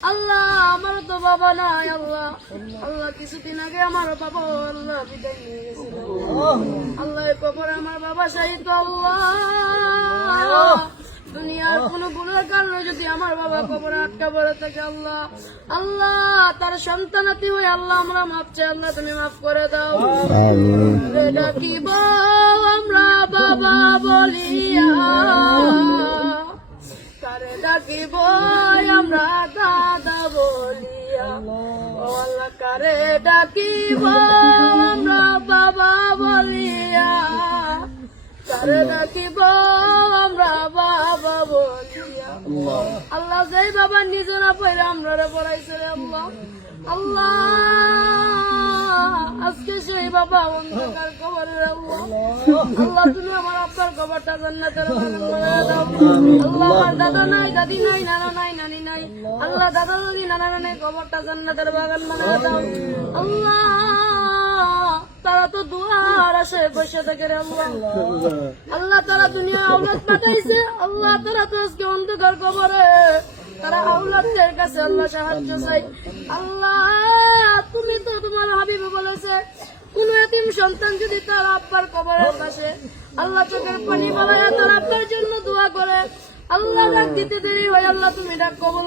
আল্লাহ আমার তো বাবা নাই। আল্লাহ আল্লাহ কিছুদিন আগে আমার বাবা আল্লাহ বিদায় নিয়ে গেছিল। আল্লাহ কবর আমার বাবা শাহিদ। আল্লাহ দুনিয়ার কোন গুণের কারণে যদি আমার বাবা কবরে আটকা পড়ে থাকে, আল্লাহ আল্লাহ তার সন্তানাতি হয়ে আল্লাহ আমরা মাফ চাই। আল্লাহ তুমি মাফ করে দাও। ডাকিব আমরা বাবা বলিয়া, কারে ডাকিব আমরা দাদা বলিয়া। ও আল্লাহ কারে ডাকিব আমরা বাবা বলিয়া, কারে ডাকিব আমরা বাবা বলিয়া। আল্লাহ যেই বাবা নিজে না পড়ে আমরা পড়াইছে রে আল্লাহ। আল্লাহ আজকে সেই বাবা অন্ধকার কবরে আল্লাহ। আল্লাহ তুমি আমার আব্বার কবরটা জান্নাতের বাগান বানায় দাও। আল্লাহ আমার দাদা নাই, দাদি নাই, নানা নাই, নানি নাই। আল্লাহ দাদা দাদি নানা নানি কবরটা জান্নাতের বাগান বানায় দাও। আল্লাহ তারা তো দুয়ার আসে বসে থাকে রে আল্লাহ। আল্লাহ তারা দুনিয়া আওলাদ পাঠাইছে। আল্লাহ তারা তো আজকে অন্ধকার কবরে, তারা আওলাদের কাছে আল্লাহ সাহায্য চাই। আল্লাহ তুমি তো তোমার হাবিব বলেছে, কোন এতিম সন্তান যদি তার আব্বার কবরের পাশে আল্লাহ চোখের পানি বানায় তার আব্বার জন্য দোয়া করে, আল্লাহ ডাক দিতে দেরি হয়, আল্লাহ তুমি ডাক কবুল